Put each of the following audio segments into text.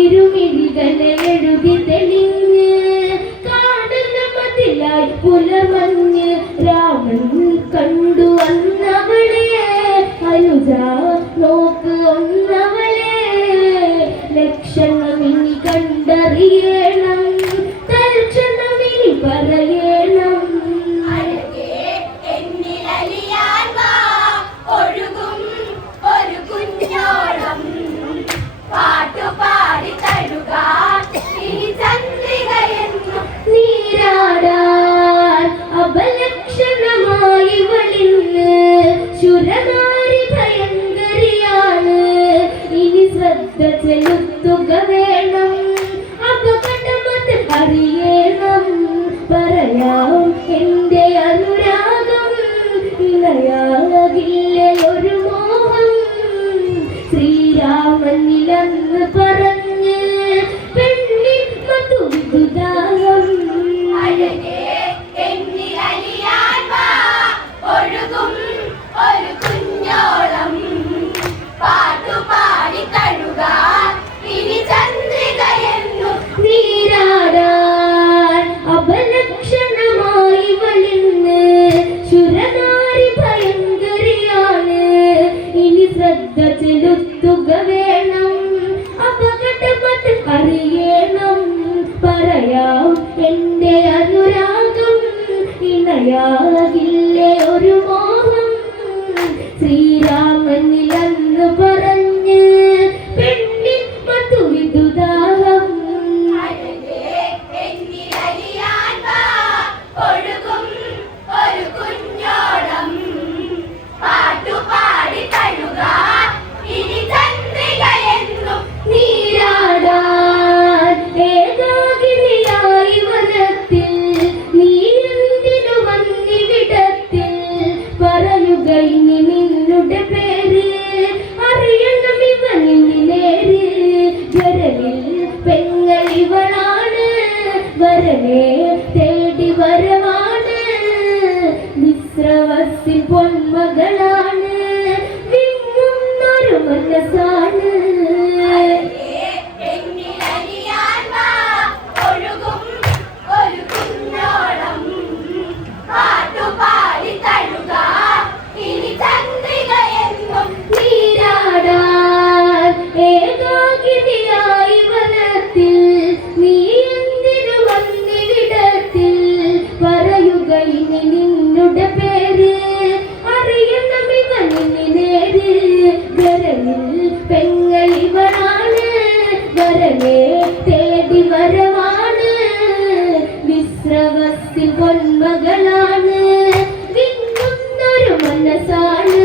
ഇരുമിഴികളെ എഴുതി തെളിഞ്ഞ് ശുരനാരി ഭയങ്കരിയാണ്, ഇനി ശ്രദ്ധ ചെലുത്തുക വേണം, അപകടമത് അറിയണം. പറയാം എന്റെ അനുരാഗം, ഇണയാകില്ലേ ഒരു മോഹം, ശ്രീരാമനിലെന്ന് പറഞ്ഞ് പെണ്ണിൻ മധുവിദുദാഹം. നീരാടാൻ അപലക്ഷണമായി വലിന്ന് ശുരനാരി ഭയങ്കരിയാണ്, ഇനി ശ്രദ്ധ ചെലുത്തുക വേണം, അപകടമത് അറിയണം. പറയാം എന്റെ അനുരാഗം, ഇണയാകില്ലേ ഒരു മോഹം, ശ്രീരാമനിലെന്ന് പറഞ്ഞ് പെണ്ണിൻ മധുവിദുദാഹം. നീരാടാൻ ഏകാകിനിയായി വനത്തിൽ, നീ എന്തിനു വന്നിവിടത്തിൽ, പറയുക ഇനി നിന്നുടെ പേര്, അറിയണം ഇവനിന് നേര്. ജരലിൽ പെങ്ങളിവളാണ്, വരനെ തേടി വരവാണ്, മിശ്രവസിൽ പൊന്മകളാണ്, വിങ്ങുന്നൊരു മനസ്സാണ്. നീരാടാൻ ഏകാകിനിയായി വനത്തിൽ, നീ എന്തിനു വന്നിവിടത്തിൽ, പറയുക ഇനി നിന്നുടെ പേര്, അറിയണം ഇവനിന് നേര്. ജരലിൽ പെങ്ങളിവളാണ്, വരനെ തേടി വരവാണ്, മിശ്രവസിൽ പൊന്മകളാണ്, വിങ്ങുന്നൊരു മനസ്സാണ്.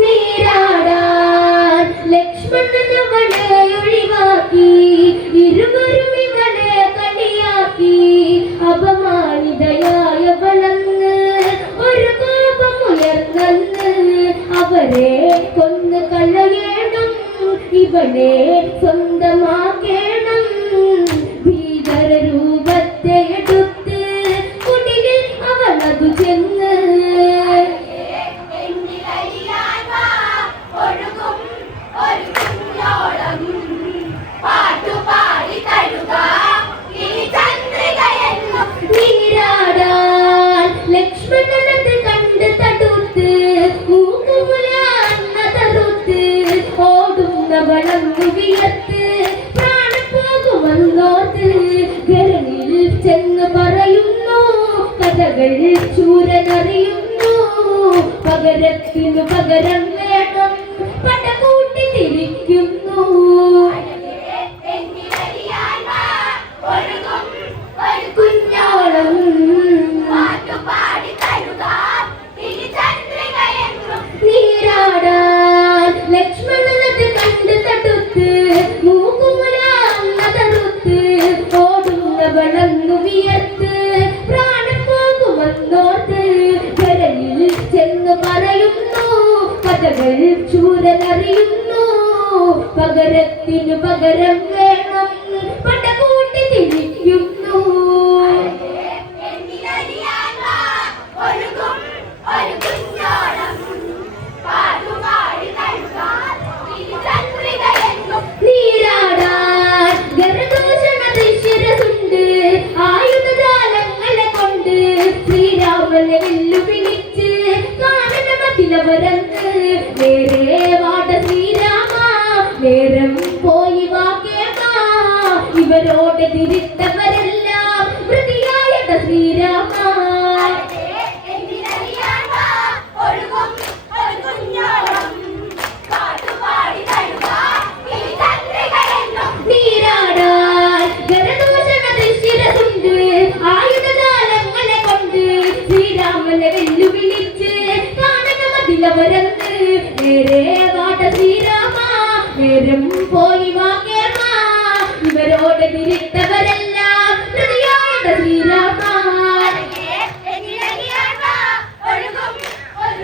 നീരാടാൻ ലക്ഷ്മണനവളെ ഒഴിവാക്കി, ഇരുവരും ഇവളെ കണിയാക്കി, അപമാനിതയായവളങ്ങ് ഒരു കോപമുയർന്നന്ന്, അവരെ കൊന്ന് കളയണം, ഇവളെ സ്വന്തമാക്കേണം, ഭീകര രൂപത്തെ എടുത്ത് കുടിലിൽ അവളതു ചെന്ന്. നീരാടാൻ ലക്ഷ്മണനത് കണ്ട് തടുത്ത്, മൂക്കുമുലാന്ന തറുത്ത്, ഓടുന്നവളങ്ങു വിയർത്ത്, പ്രാണം പോകുമെന്നോർത്ത്, ഗരനിൽ ചെന്ന് പറയുന്നു കഥകൾ ശൂരനറിയുന്നു, പകരത്തിനു പകരം വേണം, പടകൂട്ടി തിരിക്കുന്നു. കുഞ്ഞോളം നീരാടാൻ ലക്ഷ്മണനത് കണ്ട് തടുത്ത്, മൂക്കുമുലാന്ന തറുത്ത്, ഓടുന്നവളങ്ങു വിയർത്ത്, പ്രാണം പോകുമെന്നോർത്ത്, ജരലിൽ ചെന്ന് പറയുന്നു കഥകൾ ശൂരനറിയുന്നു, പകരത്തിനു പകരം വേണം, പടകൂട്ടി തിരിക്കുന്നു. നീരാടാൻ ഗരദോഷണ ദൃശ്യരസുണ്ട്, ആയുധജാലങ്ങളെ കൊണ്ട്, ശ്രീരാമനെ വെല്ലുവിളിച്ച് കാണണമതിലവരന്ന്, നേരെ വാട ശ്രീരാമ, നേരം പോയി വാക്കേമ, ഇവരോട് തിരിത്തവരെല്ലാം പ്രതിയായ ശ്രീരാമ. ഒഴുകും ഒരു കുഞ്ഞോളം കാട്ടുപാടി തഴുകാൻ നേരം പോയി വാക്കേമ ഇവരോട് തിരിട്ടവരെല്ലാം ഹൃദയായുടെ ശ്രീരാമ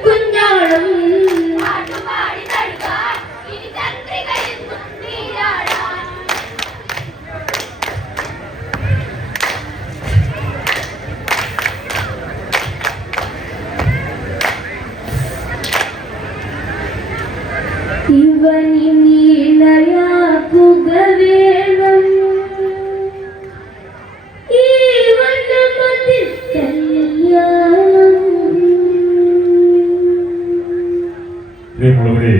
കുഞ്ഞോളും ഇവനിലയാക്കുക വേണം ഈ വനമതിൽ കല്യാണം. പ്രിയമുള്ളവരെ